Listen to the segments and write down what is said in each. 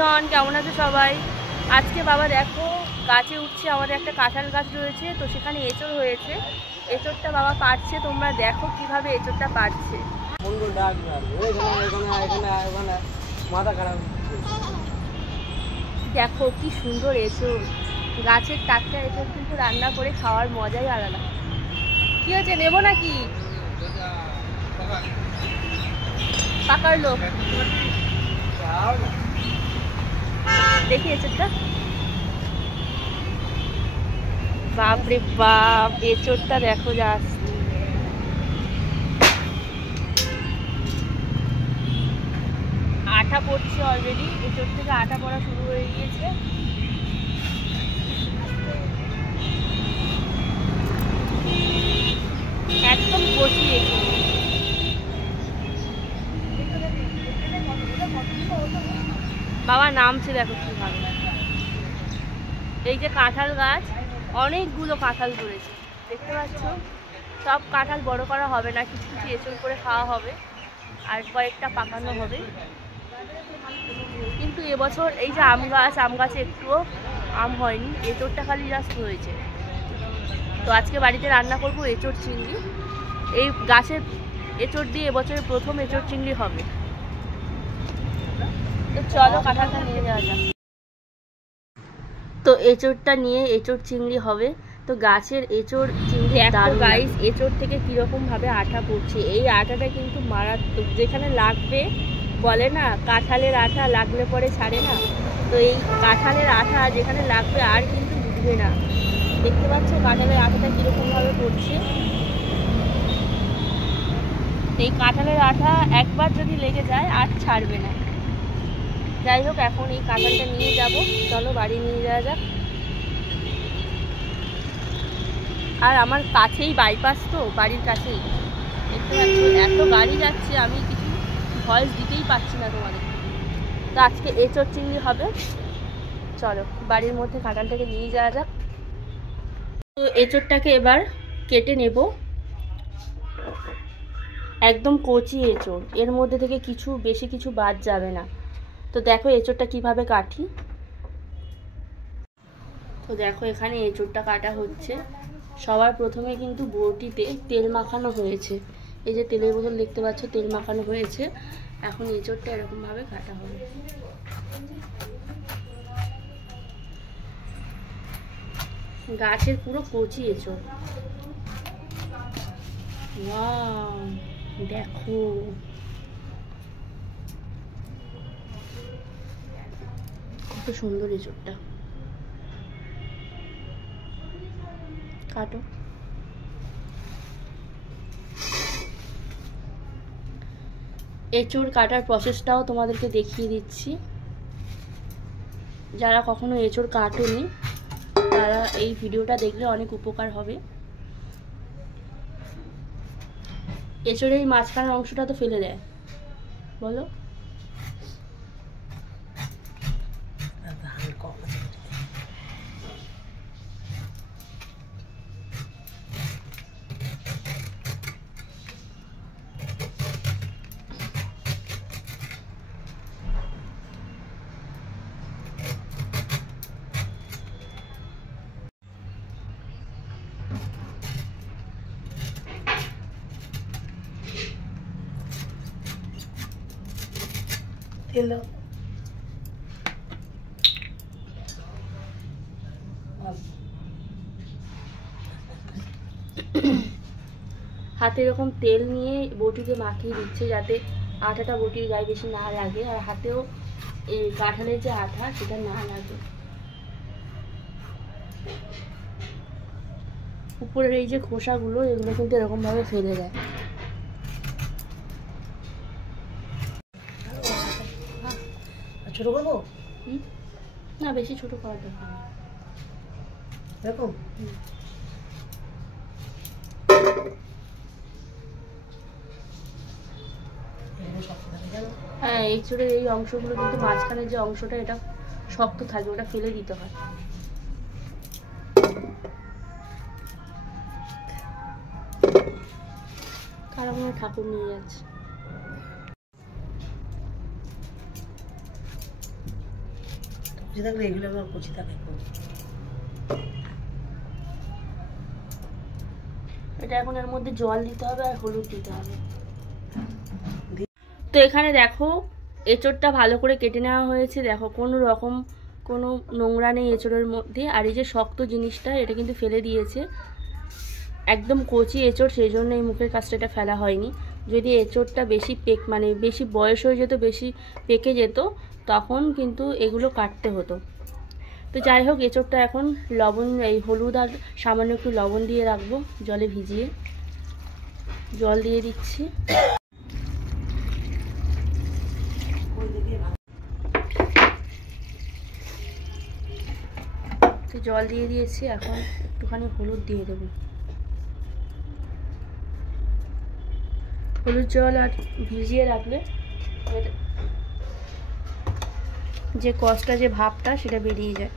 Everyone, কেমন আছে সবাই? আজকে বাবা দেখো গাছে উঠছে, আমাদের একটা কাঁঠাল গাছ রয়েছে, তো সেখানে এঁচড় হয়েছে। এঁচড়টা বাবা পাড়ছে, তোমরা দেখো কিভাবে এঁচড়টা পাড়ছে। দেখো কি সুন্দর এঁচড়, গাছের টাটকা এঁচড় কিন্তু রান্না করে খাওয়ার মজাই আলাদা। কি হয়েছে, নেবো নাকি? পাকার লোক দেখি এঁচড়টা। বাপরে বাপ, এঁচড়টা দেখো জাস্ট। আঠা পড়ছে অলরেডি, এঁচড় থেকে আঠা পড়া শুরু হয়ে গিয়েছে। একদম কচি এঁচড়। বাবা নামছে দেখো কিভাবে। এই যে কাঁঠাল গাছ, অনেকগুলো কাঁঠাল ধরেছে দেখতে পাচ্ছ। সব কাঁঠাল বড় করা হবে না, কিছু কিছু এঁচড় করে খাওয়া হবে, আর কয়েকটা পাকানো হবে। কিন্তু এবছর এই যে আম গাছে একটুও আম হয়নি, এঁচড়টা খালি জাস্ট হয়েছে। তো আজকে বাড়িতে রান্না করব এঁচড় চিংড়ি। এই গাছের এঁচড় দিয়ে এবছরের প্রথম এঁচড় চিংড়ি হবে। তো চলো কাঁঠালটা নিয়ে যাওয়া যাক। তো এঁচড়টা নিয়ে এঁচড় চিংড়ি হবে। তো গাছের এঁচড় চিংড়ি দেখো গাইস, এঁচড় থেকে কিরকম ভাবে আঠা পড়ছে। এই আঠাটা কিন্তু মারাত্মক, যেখানে লাগবে, বলে না কাঁঠালের আঠা লাগলে পরে ছাড়ে না, তো এই কাঁঠালের আঠা যেখানে লাগবে আর কিন্তু বুঝবে না। দেখতে পাচ্ছ কাঁঠালের আঠাটা কিরকম ভাবে পড়ছে। এই কাঁঠালের আঠা একবার যদি লেগে যায় আর ছাড়বে না। যাই হোক, এখন এই কাঁঠালটা নিয়ে যাব, চলো বাড়ি নিয়ে যাওয়া যাক। আর আমার কাছেই বাইপাস, তো বাড়ির কাছেই দেখতে পাচ্ছ এত গাড়ি যাচ্ছে, আমি কিছু ভয়েস দিতেই পারছি না তোমাদের। তো আজকে এঁচড় চিংড়ি হবে, চলো বাড়ির মধ্যে কাঁঠালটাকে নিয়ে যাওয়া যাক। তো এঁচড়টাকে এবার কেটে নেব। একদম কচি এঁচড়, এর মধ্যে থেকে বেশি কিছু বাদ যাবে না। তো দেখো এঁচড়টা কিভাবে কাটি। তো দেখো এখানে এঁচড়টা কাটা হচ্ছে। সবার প্রথমে কিন্তু বটিতে তেল মাখানো হয়েছে। এই যে তেলের বোতল দেখতে পাচ্ছ, তেল মাখানো হয়েছে। এখন এঁচড়টা এরকমভাবে কাটা হবে। গাছের পুরো কচি এঁচড়। ওয়াও, দেখো কত সুন্দর এঁচড়টা। কাটো। এঁচড় কাটার প্রসেসটাও তোমাদেরকে দেখিয়ে দিচ্ছি। যারা কখনো এঁচড় কাটেনি তারা এই ভিডিওটা দেখলে অনেক উপকার হবে। এঁচড়ের এই মাঝখানের অংশটা তো ফেলে দেয়, বলো। তেল হাতে এরকম তেল নিয়ে বটিতে মাখিয়ে দিচ্ছে, যাতে আঠাটা বটির গায়ে বেশি না লাগে, আর হাতেও এই কাঁঠালের যে আঠা সেটা না লাগে। উপরের এই যে খোসাগুলো, এগুলো কিন্তু এরকম ভাবে ফেলে দেয়। ছোট করবো না, বেশি ছোট করার দরকার নেই। এরকম হ্যাঁ, এঁচড়ের এই অংশগুলো কিন্তু মাঝখানের যে অংশটা, এটা শক্ত থাকে, ওটা ফেলে দিতে হয়। কারণ ঠাকুর নিয়ে যাচ্ছে। কুচি থাকলে এগুলো আবার কুচি থাকে। এটা এখন এর মধ্যে জল দিতে হবে আর হলুদ দিতে হবে। তো এখানে দেখো এঁচোড়টা ভালো করে কেটে নেওয়া হয়েছে। দেখো কোনো রকম কোনো নোংরা নেই এঁচোড়ের মধ্যে। আর এই যে শক্ত জিনিসটা এটা কিন্তু ফেলে দিয়েছে, একদম কচি এঁচোড়, সেই জন্য এই মুখের কাজটা এটা ফেলা হয়নি। যদি এঁচোড়টা বেশি মানে বেশি বয়স হয়ে যেত, বেশি পেকে যেত, তখন কিন্তু এগুলো কাটতে হতো। তো যাই হোক, এঁচোড়টা এখন লবণ, এই হলুদ আর সামান্য একটু লবণ দিয়ে রাখবো জলে ভিজিয়ে। জল দিয়ে দিচ্ছি। তো জল দিয়ে দিয়েছি, এখন একটুখানি হলুদ দিয়ে দেবো। হলুদ জল আর ভিজিয়ে রাখলে এর যে কষটা, যে ভাবটা, সেটা বেরিয়ে যায়।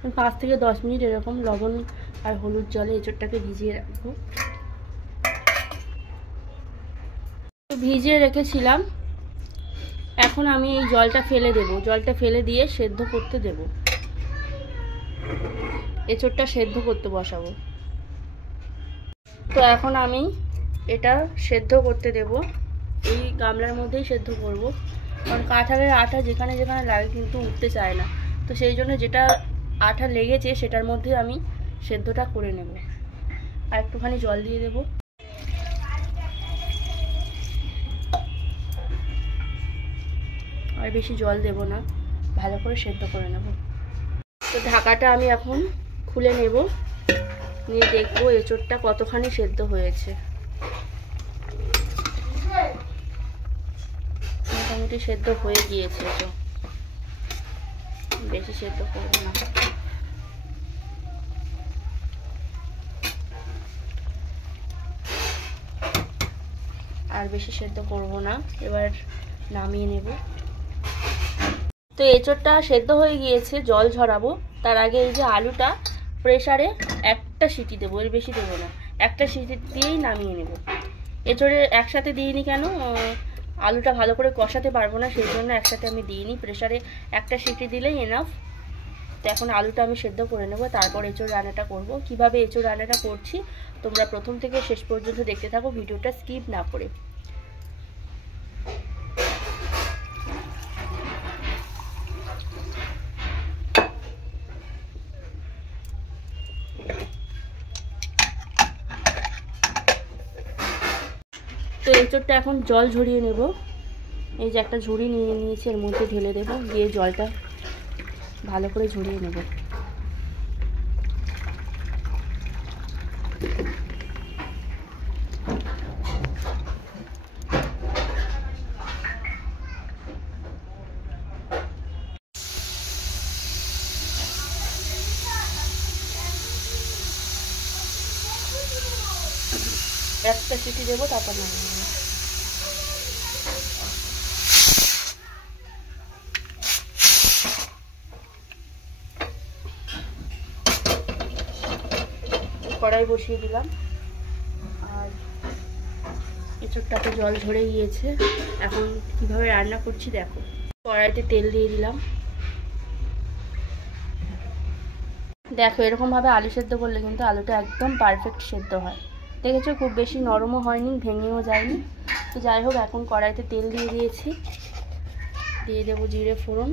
আমি 5 থেকে 10 মিনিট এরকম লবণ আর হলুদ জলে এঁচোড়টাকে ভিজিয়ে রাখবো। ভিজিয়ে রেখেছিলাম, এখন আমি এই জলটা ফেলে দেব। জলটা ফেলে দিয়ে সেদ্ধ করতে দেব, এঁচোড়টা সেদ্ধ করতে বসাবো। তো এখন আমি এটা সেদ্ধ করতে দেব, এই গামলার মধ্যেই সেদ্ধ করব। কারণ কাঁঠালের আঠা যেখানে যেখানে লাগে কিন্তু উঠতে চায় না, তো সেই জন্য যেটা আঠা লেগেছে সেটার মধ্যে আমি সেদ্ধটা করে নেব। আর একটুখানি জল দিয়ে দেব। আর বেশি জল দেব না, ভালো করে সেদ্ধ করে নেব। তো ঢাকাটা আমি এখন খুলে নেব, নিয়ে দেখবো এঁচোড়টা কতখানি সেদ্ধ হয়েছে। মোটামুটি সেদ্ধ হয়ে গিয়েছে, তো বেশি সেদ্ধ করবো না। আর বেশি সেদ্ধ করব না, এবার নামিয়ে নেব। তো এঁচোড়টা সেদ্ধ হয়ে গিয়েছে, জল ঝরাবো। তার আগে এই যে আলুটা প্রেসারে একটা সিটি দেবো, এর বেশি দেবো না, একটা সিটি দিয়েই নামিয়ে নেব। এঁচোড়ে একসাথে দিইনি কেন, আলুটা ভালো করে কষাতে পারবো না, সেই জন্য একসাথে আমি দিইনি। প্রেসারে একটা সিটি দিলেই এনাফ। তো এখন আলুটা আমি সেদ্ধ করে নেব, তারপর এঁচোড় রান্নাটা করব। কিভাবে এঁচোড় রান্নাটা করছি তোমরা প্রথম থেকে শেষ পর্যন্ত দেখতে থাকো, ভিডিওটা স্কিপ না করে। তো এঁচোড়টা এখন জল ঝরিয়ে নেব। এই যে একটা ঝুড়ি নিয়ে নিয়েছি, এর মধ্যে ঢেলে দেবো, দিয়ে জলটা ভালো করে ঝরিয়ে নেব। একটা সিটি দেবো, তারপর নামিয়ে নেব। কড়াই বসিয়ে দিলাম, আর এঁচোড়টাতে জল ঝরে গিয়েছে। এখন কিভাবে রান্না করছি দেখো। কড়াইতে তেল দিয়ে দিলাম। দেখো এরকমভাবে আলু সেদ্ধ করলে কিন্তু আলুটা একদম পারফেক্ট সেদ্ধ হয়। দেখেছো, খুব বেশি নরমও হয়নি, ভেঙেও যায়নি। তো যাই হোক, এখন কড়াইতে তেল দিয়ে দিয়েছি, দিয়ে দেবো জিরে ফোড়ন।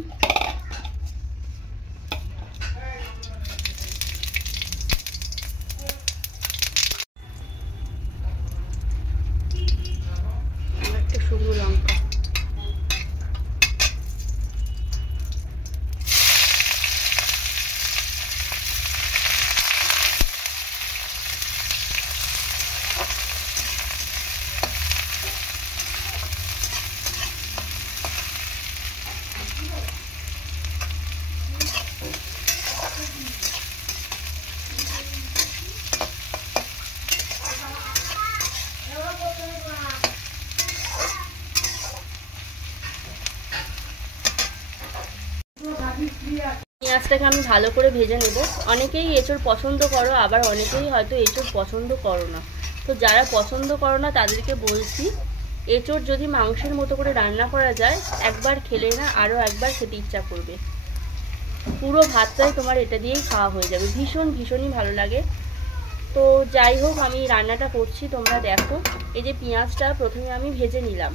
একটা শুকনো লঙ্কা, মাছটাকে আমি ভালো করে ভেজে নেব। অনেকেই এঁচোড় পছন্দ করো, আবার অনেকেই হয়তো এঁচোড় পছন্দ করো না। তো যারা পছন্দ করো না তাদেরকে বলছি, এঁচোড় যদি মাংসের মতো করে রান্না করা যায়, একবার খেলে না আরও একবার খেতে ইচ্ছা করবে। পুরো ভাতটাই তোমার এটা দিয়েই খাওয়া হয়ে যাবে, ভীষণই ভালো লাগে। তো যাই হোক, আমি রান্নাটা করছি, তোমরা দেখো। এই যে পেঁয়াজটা প্রথমে আমি ভেজে নিলাম,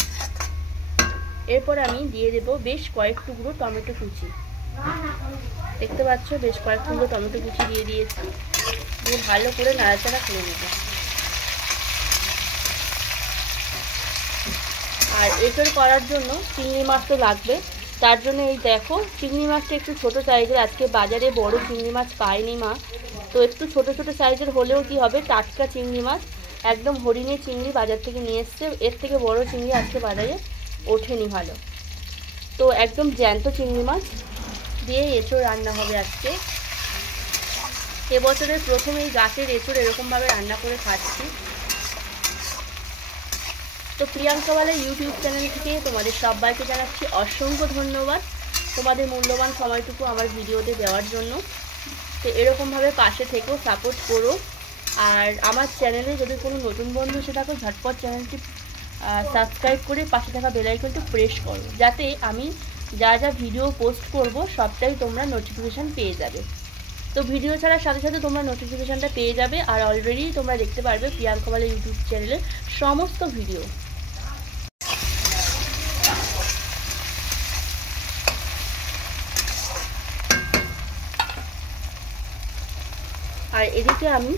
এরপর আমি দিয়ে দেব বেশ কয়েক টুকরো টমেটো কুচি। দেখতে পাচ্ছ বেশ কয়েক টুকরো টমেটো কুচি দিয়ে দিয়েছি, দিয়ে ভালো করে নাড়াচাড়া করে নেব। আর এঁচোড় করার জন্য চিংড়ি মাছ তো লাগবে, তার জন্য এই দেখো চিংড়ি মাছটা একটু ছোট সাইজের। আজকে বাজারে বড় চিংড়ি মাছ পায়নি মা, তো একটু ছোট সাইজের হলেও কি হবে, টাটকা চিংড়ি মাছ, একদম হরিণের চিংড়ি বাজার থেকে নিয়ে এসছে। এর থেকে বড় চিংড়ি আজকে বাজারে ওঠেনি ভালো, তো একদম জ্যান্ত চিংড়ি মাছ দিয়ে এঁচোড় রান্না হবে আজকে। এবছরের প্রথম এই গাছের এঁচোড় এরকমভাবে রান্না করে খাচ্ছি। তো প্রিয়াঙ্কা বালা ইউটিউব চ্যানেল থেকে তোমাদের সবাইকে জানাচ্ছি অসংখ্য ধন্যবাদ, তোমাদের মূল্যবান সময়টুকু আমার ভিডিওতে দেওয়ার জন্য। তো এরকমভাবে পাশে থেকেও সাপোর্ট করো। আর আমার চ্যানেলে যদি কোনো নতুন বন্ধু এসে থাকো, ঝটপট চ্যানেলটি সাবস্ক্রাইব করে পাশে থাকা বেল আইকনটি প্রেস করো, যাতে আমি যা ভিডিও পোস্ট করব সবটাই তোমরা নোটিফিকেশান পেয়ে যাবে। তো ভিডিও ছাড়ার সাথে সাথে তোমরা নোটিফিকেশানটা পেয়ে যাবে, আর অলরেডি তোমরা দেখতে পারবে প্রিয়াঙ্কা বালা ইউটিউব চ্যানেলের সমস্ত ভিডিও। আর এদিকে আমি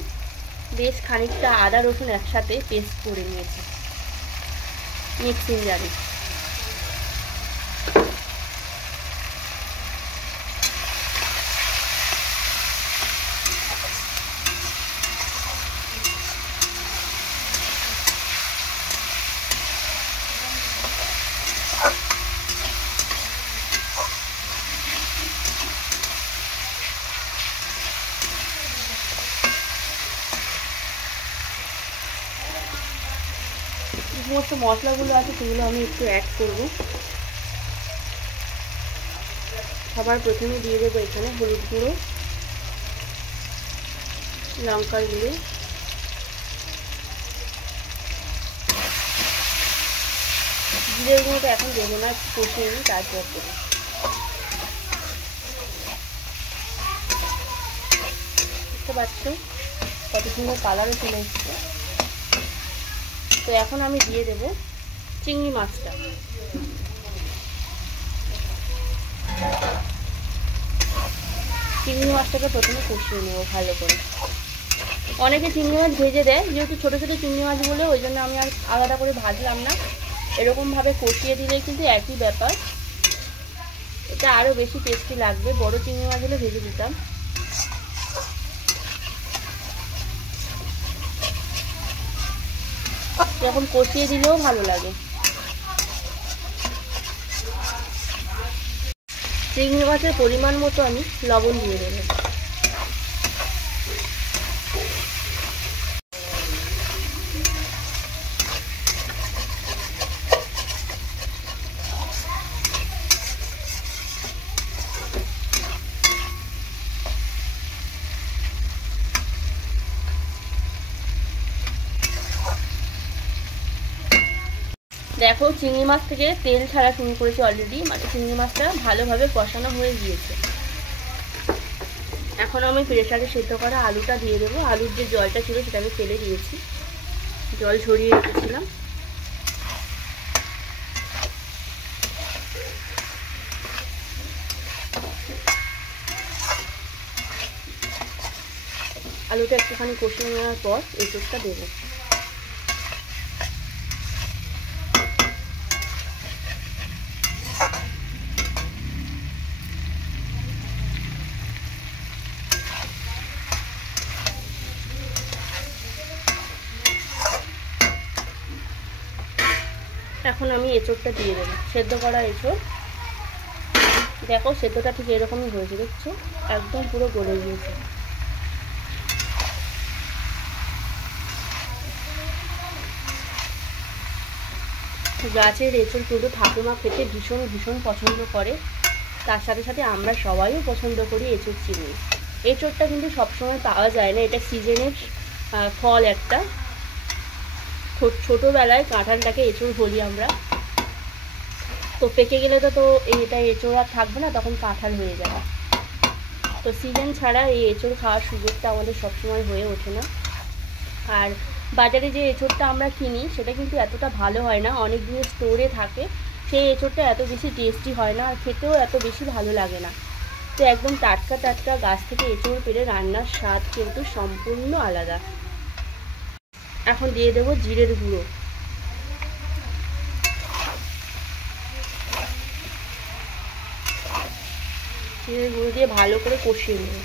বেশ খানিকটা আদা রসুন একসাথে পেস্ট করে নিয়েছি মিক্সিং জারে। সমস্ত মশলাগুলো আছে সেগুলো আমি একটু অ্যাড করব। সবার প্রথমে দিয়ে দেবো এখানে হলুদ গুঁড়ো, লঙ্কার গুঁড়ো, জিরের গুঁড়োটা এখন দেবো না, একটু কষিয়ে নিই তারপর দেবো। দেখতে পাচ্ছ কত সুন্দর কালারও চলে এসছে। তো এখন আমি দিয়ে দেব চিংড়ি মাছটা। চিংড়ি মাছটাকে প্রথমে কষিয়ে নেব ভালো করে। অনেকে চিংড়ি মাছ ভেজে দেয়, যেহেতু ছোটো ছোটো চিংড়ি মাছ বলে ওই জন্য আমি আর আলাদা করে ভাজলাম না। এরকমভাবে কষিয়ে দিলে কিন্তু একই ব্যাপার, এটা আরও বেশি টেস্টি লাগবে। বড় চিংড়ি মাছ হলে ভেজে দিতাম। এরকম কষিয়ে দিলেও ভালো লাগে। চিংড়ি মাছের পরিমাণ মতো আমি লবণ দিয়ে দেবো। দেখো চিংড়ি মাছ থেকে তেল ছাড়া শুরু করেছে অলরেডি, মানে চিংড়ি মাছটা ভালোভাবে কষানো হয়ে গিয়েছে। এখন আমি প্রেসারে সেদ্ধ করা আলুটা দিয়ে দেবো। আলুর যে জলটা ছিল সেটা আমি ফেলে দিয়েছি, জল ঝরিয়ে রেখেছিলাম। আলুটা একটুখানি কষিয়ে নেওয়ার পর এঁচোড়টা দেবো। এখন আমি এঁচোড়টা দিয়ে দেবো, সেদ্ধ করা এঁচোড়। দেখো সেদ্ধটা ঠিক এরকমই হয়েছে, দেখছো একদম পুরো গলে গিয়েছে। গাছের এঁচোড় কিন্তু ঠাকুমা খেতে ভীষণ পছন্দ করে। তার সাথে সাথে আমরা সবাইও পছন্দ করি এঁচোড় চিংড়ি। এঁচোড়টা কিন্তু সবসময় পাওয়া যায় না, এটা সিজনের ফল একটা। ছোটোবেলায় কাঁঠালটাকে এঁচোড় বলি আমরা, তো পেকে গেলে তো এটা এঁচোড় আর থাকবে না, তখন কাঁঠাল হয়ে যাবে। তো সিজন ছাড়া এই এঁচোড় খাওয়ার সুযোগটা আমাদের সবসময় হয়ে ওঠে না। আর বাজারে যে এঁচোড়টা আমরা কিনি সেটা কিন্তু এতটা ভালো হয় না, অনেক দিনের স্টোরে থাকে, সেই এঁচোড়টা এত বেশি টেস্টি হয় না, আর খেতেও এত বেশি ভালো লাগে না। তো একদম টাটকা টাটকা গাছ থেকে এঁচোড় পেড়ে রান্নার স্বাদ কিন্তু সম্পূর্ণ আলাদা। এখন দিয়ে দেবো জিরের গুঁড়ো। জিরের গুঁড়ো দিয়ে ভালো করে কষিয়ে নেব।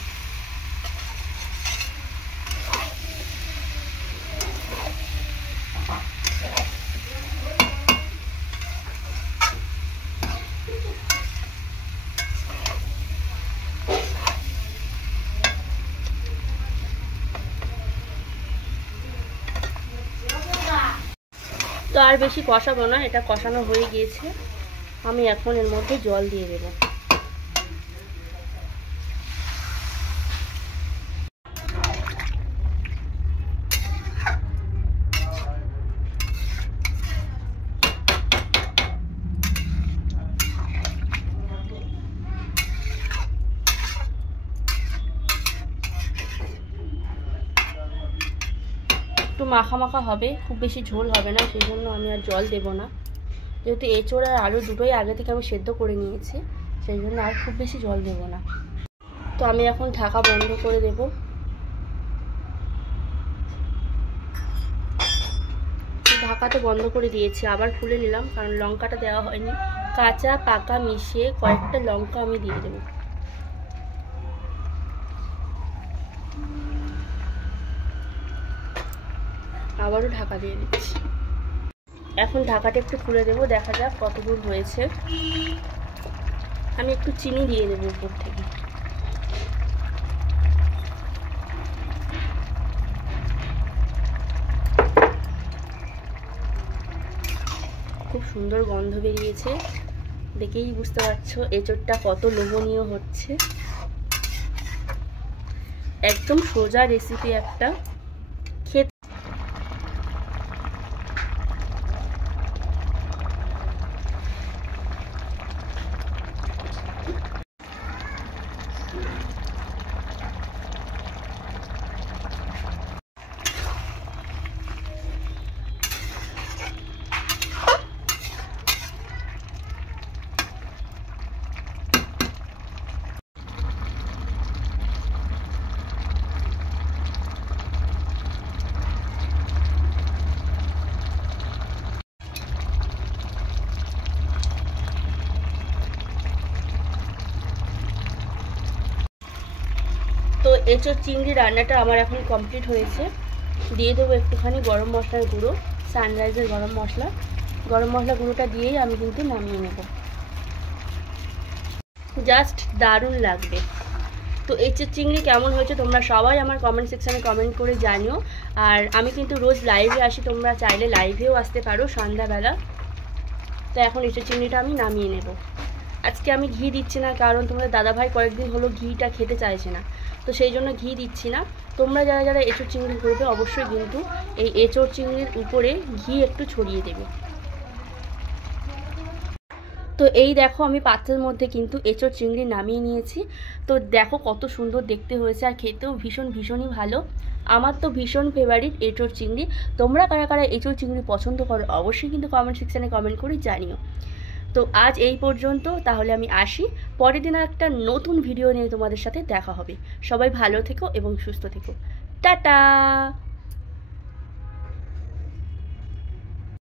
তো আর বেশি কষাবো না, এটা কষানো হয়ে গিয়েছে। আমি এখন এর মধ্যে জল দিয়ে দেব। একটু মাখা মাখা হবে, খুব বেশি ঝোল হবে না, সেই জন্য আমি আর জল দেব না। যেহেতু এঁচোড় আর আলু দুটোই আগে থেকে আমি সেদ্ধ করে নিয়েছি, সেই জন্য আর খুব বেশি জল দেব না। তো আমি এখন ঢাকা বন্ধ করে দেব। ঢাকাতে বন্ধ করে দিয়েছি, আবার খুলে নিলাম, কারণ লঙ্কাটা দেওয়া হয়নি। কাঁচা পাকা মিশিয়ে কয়েকটা লঙ্কা আমি দিয়ে দেবো। আবারও ঢাকা দিয়ে দিচ্ছি। এখন ঢাকাটা একটু খুলে দেবো, দেখা যাক কত দূর হয়েছে। আমি একটু চিনি দিয়ে দেবো উপর থেকে। খুব সুন্দর গন্ধ বেরিয়েছে, দেখেই বুঝতে পারছো এঁচোড়টা কত লোভনীয় হচ্ছে। একদম সোজা রেসিপি একটা, খেতে তো এঁচোড় চিংড়ি রান্নাটা আমার এখন কমপ্লিট হয়েছে। দিয়ে দেবো একটুখানি গরম মশলার গুঁড়ো, সানরাইজের গরম মশলা গুঁড়োটা দিয়েই আমি কিন্তু নামিয়ে নেব। জাস্ট দারুণ লাগবে। তো এঁচোড় চিংড়ি কেমন হয়েছে তোমরা সবাই আমার কমেন্ট সেকশানে কমেন্ট করে জানিও। আর আমি কিন্তু রোজ লাইভে আসি, তোমরা চাইলে লাইভেও আসতে পারো সন্ধ্যাবেলা। তো এখন এঁচোড় চিংড়িটা আমি নামিয়ে নেব। আজকে আমি ঘি দিচ্ছি না, কারণ তোমাদের দাদাভাই কয়েকদিন হলো ঘিটা খেতে চাইছে না, তো সেই জন্য ঘি দিচ্ছি না। তোমরা যারা যারা এঁচোড় চিংড়ি করবে অবশ্যই কিন্তু এই এঁচোড় চিংড়ির উপরে ঘি একটু ছড়িয়ে দেবে। তো এই দেখো আমি পাত্রের মধ্যে কিন্তু এঁচোড় চিংড়ি নামিয়ে নিয়েছি। তো দেখো কত সুন্দর দেখতে হয়েছে, আর খেতেও ভীষণই ভালো। আমার তো ভীষণ ফেভারিট এঁচোড় চিংড়ি। তোমরা কারা কারা এঁচোড় চিংড়ি পছন্দ করো অবশ্যই কিন্তু কমেন্ট সেকশানে কমেন্ট করে জানিও। তো আজ এই পর্যন্ত, তাহলে আমি আসি। পরের দিন একটা নতুন ভিডিও নিয়ে তোমাদের সাথে দেখা হবে। সবাই ভালো থেকো এবং সুস্থ থেকো। টাটা।